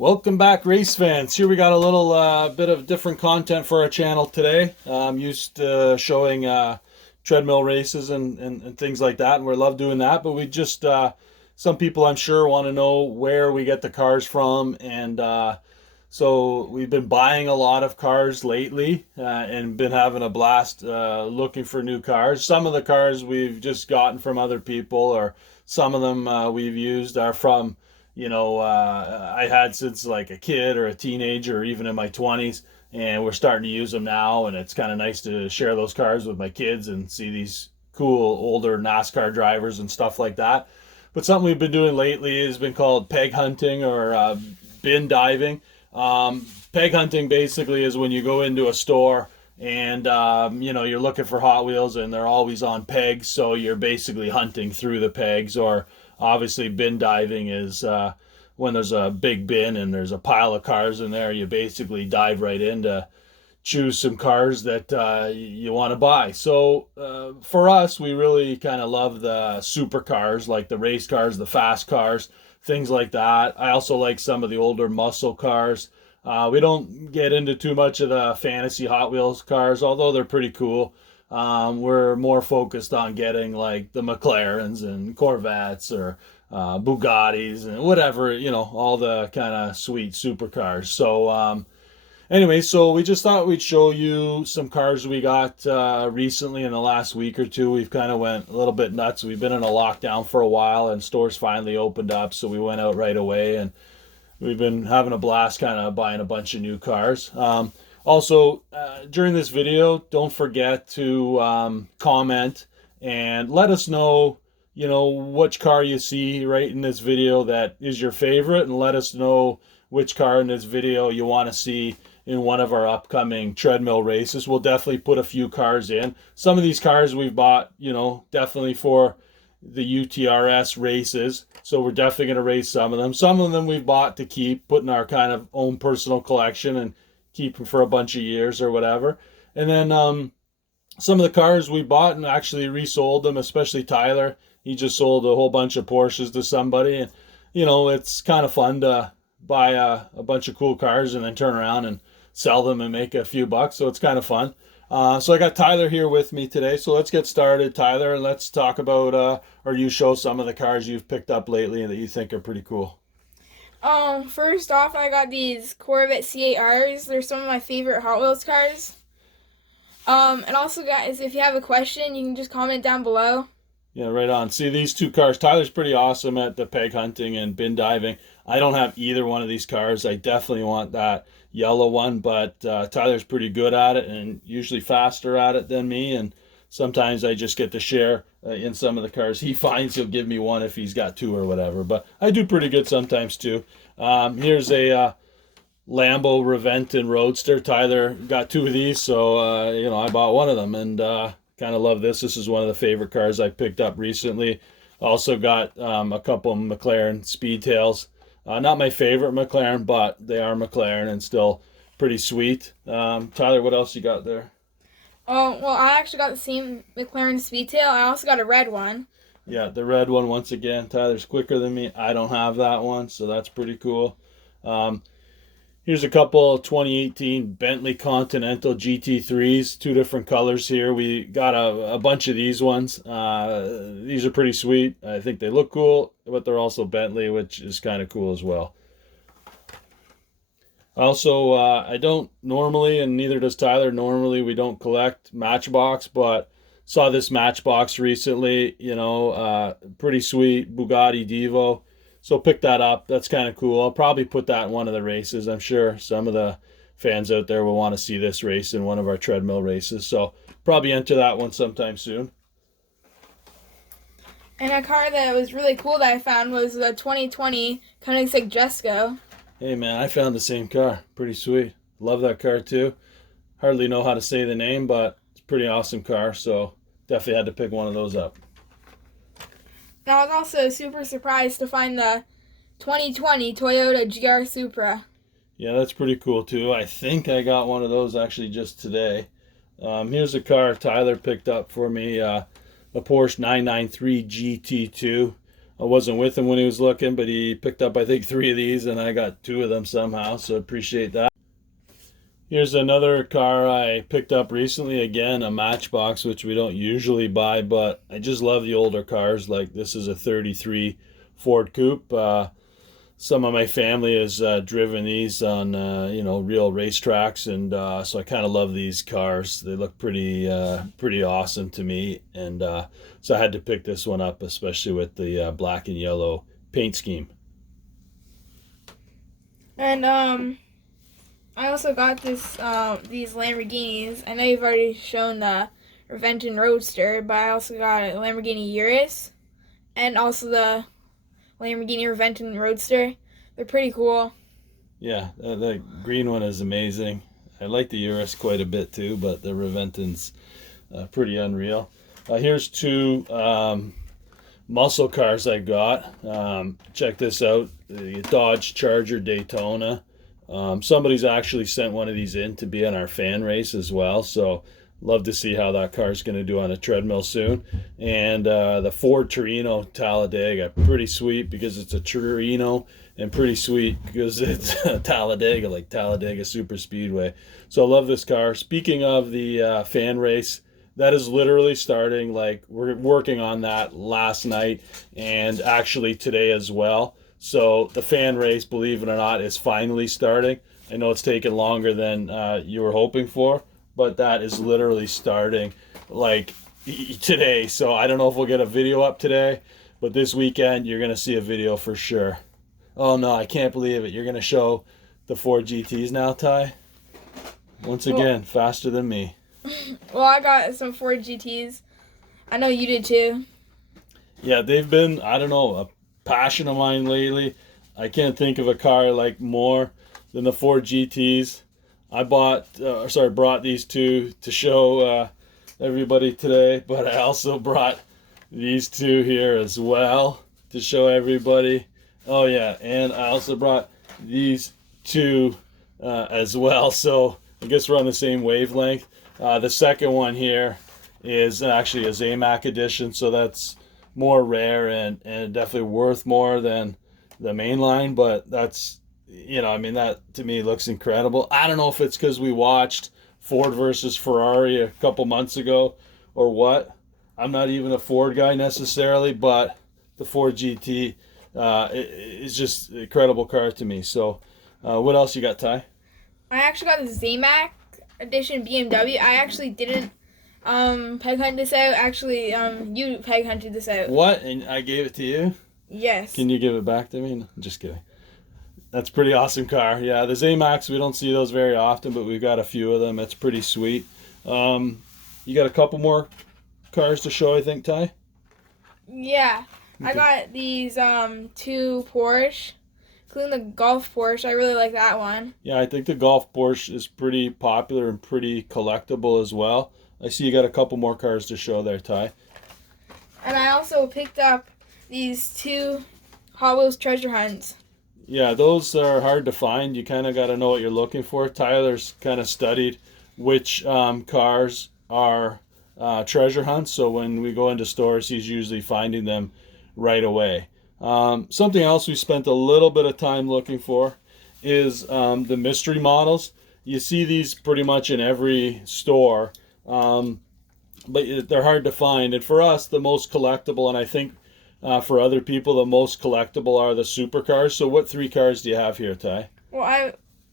Welcome back, race fans. Here we got a little bit of different content for our channel today. I'm used to showing treadmill races and things like that, and we love doing that. But we just, some people I'm sure want to know where we get the cars from. And so we've been buying a lot of cars lately and been having a blast looking for new cars. Some of the cars we've just gotten from other people, or some of them we've used are from I had since like a kid or a teenager or even in my 20s, and we're starting to use them now. And it's kind of nice to share those cars with my kids and see these cool older NASCAR drivers and stuff like that. But something we've been doing lately has been called peg hunting or bin diving. Peg hunting basically is when you go into a store and you're looking for Hot Wheels and they're always on pegs, so you're basically hunting through the pegs. Or obviously bin diving is when there's a big bin and there's a pile of cars in there, you basically dive right in to choose some cars that you want to buy. So for us, we really kind of love the supercars, like the race cars, the fast cars, things like that. I also like some of the older muscle cars. We don't get into too much of the fantasy Hot Wheels cars, although they're pretty cool. We're more focused on getting like the McLarens and Corvettes or Bugattis and whatever, all the kind of sweet supercars. So anyway, so we just thought we'd show you some cars we got recently in the last week or two. We've kind of went a little bit nuts. We've been in a lockdown for a while and stores finally opened up, so we went out right away and we've been having a blast kind of buying a bunch of new cars. Also, during this video, don't forget to comment and let us know, which car you see right in this video that is your favorite, and let us know which car in this video you want to see in one of our upcoming treadmill races. We'll definitely put a few cars in. Some of these cars we've bought, definitely for the UTRS races. So we're definitely going to race some of them. Some of them we've bought to keep, put in our kind of own personal collection and keep them for a bunch of years or whatever. And then some of the cars we bought and actually resold them, especially Tyler. He just sold a whole bunch of Porsches to somebody. And, it's kind of fun to buy a bunch of cool cars and then turn around and sell them and make a few bucks. So it's kind of fun. So I got Tyler here with me today. So let's get started, Tyler, and let's talk about, or you show some of the cars you've picked up lately that you think are pretty cool. First off, I got these Corvette C8Rs. They're some of my favorite Hot Wheels cars. And also, guys, if you have a question, you can just comment down below. Yeah, right on. See, these two cars, Tyler's pretty awesome at the peg hunting and bin diving. I don't have either one of these cars. I definitely want that yellow one, but Tyler's pretty good at it and usually faster at it than me. And sometimes I just get to share in some of the cars he finds. He'll give me one if he's got two or whatever, but I do pretty good sometimes too. Here's a Lambo Reventon Roadster. Tyler got two of these, so I bought one of them and kind of love this. This is one of the favorite cars I picked up recently. Also got a couple of McLaren Speedtails. Not my favorite McLaren, but they are McLaren and still pretty sweet. Tyler, what else you got there? Oh, well, I actually got the same McLaren Speedtail. I also got a red one. Yeah, the red one, once again. Tyler's quicker than me. I don't have that one, so that's pretty cool. Here's a couple of 2018 Bentley Continental GT3s, two different colors here. We got a bunch of these ones. These are pretty sweet. I think they look cool, but they're also Bentley, which is kind of cool as well. Also, I don't normally, and neither does Tyler, normally we don't collect Matchbox, but saw this Matchbox recently, pretty sweet Bugatti Divo. So pick that up. That's kind of cool. I'll probably put that in one of the races. I'm sure some of the fans out there will want to see this race in one of our treadmill races. So probably enter that one sometime soon. And a car that was really cool that I found was the 2020 Koenigsegg Jesko. Hey man, I found the same car. Pretty sweet. Love that car too. Hardly know how to say the name, but it's a pretty awesome car. So definitely had to pick one of those up. And I was also super surprised to find the 2020 Toyota GR Supra. Yeah, that's pretty cool too. I think I got one of those actually just today. Here's a car Tyler picked up for me, a Porsche 993 GT2. I wasn't with him when he was looking, but he picked up I think 3 of these, and I got 2 of them somehow. So appreciate that. Here's another car I picked up recently. Again, a Matchbox, which we don't usually buy, but I just love the older cars. Like this is a 33 Ford Coupe. Some of my family has driven these on real racetracks, and so I kind of love these cars. They look pretty awesome to me, and so I had to pick this one up, especially with the black and yellow paint scheme. And I also got these Lamborghinis. I know you've already shown the Reventon Roadster, but I also got a Lamborghini Urus and also the Lamborghini Reventon Roadster. They're pretty cool. Yeah, the green one is amazing. I like the Urus quite a bit too, but the Reventon's pretty unreal. Here's 2 muscle cars I got. Check this out, the Dodge Charger Daytona. Somebody's actually sent one of these in to be on our fan race as well, so love to see how that car's going to do on a treadmill soon. And the Ford Torino Talladega, pretty sweet because it's a Torino, and pretty sweet because it's Talladega, like Talladega Super Speedway. So I love this car. Speaking of the fan race, that is literally starting. Like we're working on that last night and actually today as well. So the fan race, believe it or not, is finally starting. I know it's taken longer than you were hoping for, but that is literally starting like today. So I don't know if we'll get a video up today, but this weekend you're going to see a video for sure. Oh no, I can't believe it. You're going to show the Ford GTs now, Ty? Once again, faster than me. Well, I got some Ford GTs. I know you did too. Yeah, they've been, I don't know, a passion of mine lately. I can't think of a car I like more than the Ford GTs. I brought these 2 to show everybody today, but I also brought these 2 here as well to show everybody. Oh yeah, and I also brought these 2 as well, so I guess we're on the same wavelength. The second one here is actually a Zamac edition, so that's more rare and definitely worth more than the main line, but that's, that to me looks incredible. I don't know if it's because we watched Ford versus Ferrari a couple months ago or what. I'm not even a Ford guy necessarily, but the Ford GT is just an incredible car to me. So what else you got, Ty? I actually got the Zamac edition BMW. I actually didn't peg hunt this out. Actually, you peg hunted this out. What? And I gave it to you? Yes. Can you give it back to me? No, just kidding. That's a pretty awesome car. Yeah, the Zamacs, we don't see those very often, but we've got a few of them. It's pretty sweet. You got a couple more cars to show, I think, Ty? Yeah. Okay. I got these 2 Porsche, including the Golf Porsche. I really like that one. Yeah, I think the Golf Porsche is pretty popular and pretty collectible as well. I see you got a couple more cars to show there, Ty. And I also picked up these 2 Hot Wheels treasure hunts. Yeah, those are hard to find. You kind of got to know what you're looking for. Tyler's kind of studied which cars are treasure hunts, so when we go into stores, he's usually finding them right away. Something else we spent a little bit of time looking for is the mystery models. You see these pretty much in every store, but they're hard to find. And for us, the most collectible, and I think for other people, the most collectible are the supercars. So what 3 cars do you have here, Ty? Well,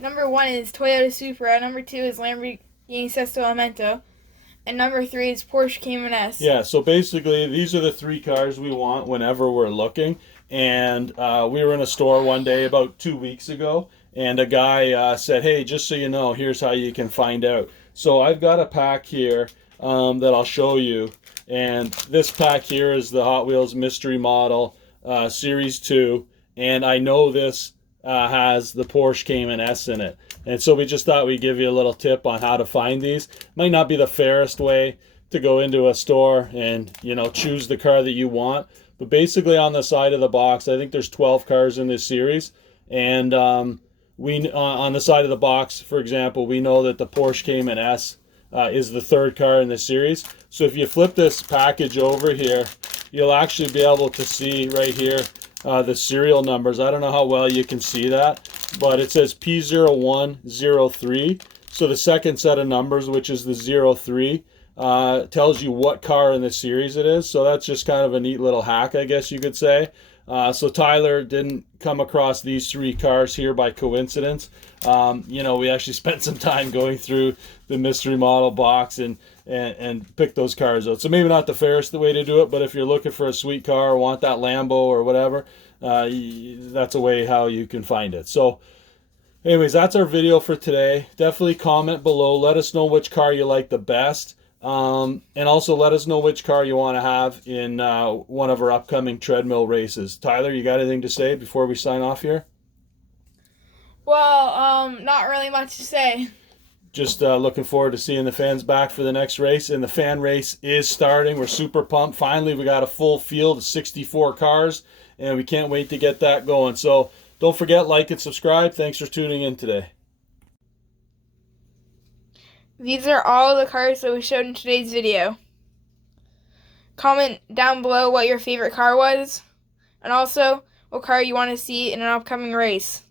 number 1 is Toyota Supra. Number 2 is Lamborghini Sesto Elemento. And number 3 is Porsche Cayman S. Yeah, so basically these are the 3 cars we want whenever we're looking. And we were in a store one day about 2 weeks ago, and a guy said, hey, just so you know, here's how you can find out. So I've got a pack here that I'll show you. And this pack here is the Hot Wheels Mystery Model Series 2. And I know this has the Porsche Cayman S in it. And so we just thought we'd give you a little tip on how to find these. Might not be the fairest way to go into a store and, choose the car that you want. But basically on the side of the box, I think there's 12 cars in this series. And we on the side of the box, for example, we know that the Porsche Cayman S is the third car in the series. So if you flip this package over here, you'll actually be able to see right here the serial numbers. I don't know how well you can see that, but it says P0103. So the second set of numbers, which is the 03, tells you what car in the series it is. So that's just kind of a neat little hack, I guess you could say. So Tyler didn't come across these three cars here by coincidence. You know, we actually spent some time going through the mystery model box and picked those cars out. So maybe not the fairest way to do it, but if you're looking for a sweet car or want that Lambo or whatever, that's a way how you can find it. So anyways, that's our video for today. Definitely comment below. Let us know which car you like the best. And also let us know which car you want to have in one of our upcoming treadmill races. Tyler, you got anything to say before we sign off here? Well, not really much to say. Just looking forward to seeing the fans back for the next race. And the fan race is starting. We're super pumped. Finally, we got a full field of 64 cars, and we can't wait to get that going. So don't forget, like and subscribe. Thanks for tuning in today. These are all the cars that we showed in today's video. Comment down below what your favorite car was, and also what car you want to see in an upcoming race.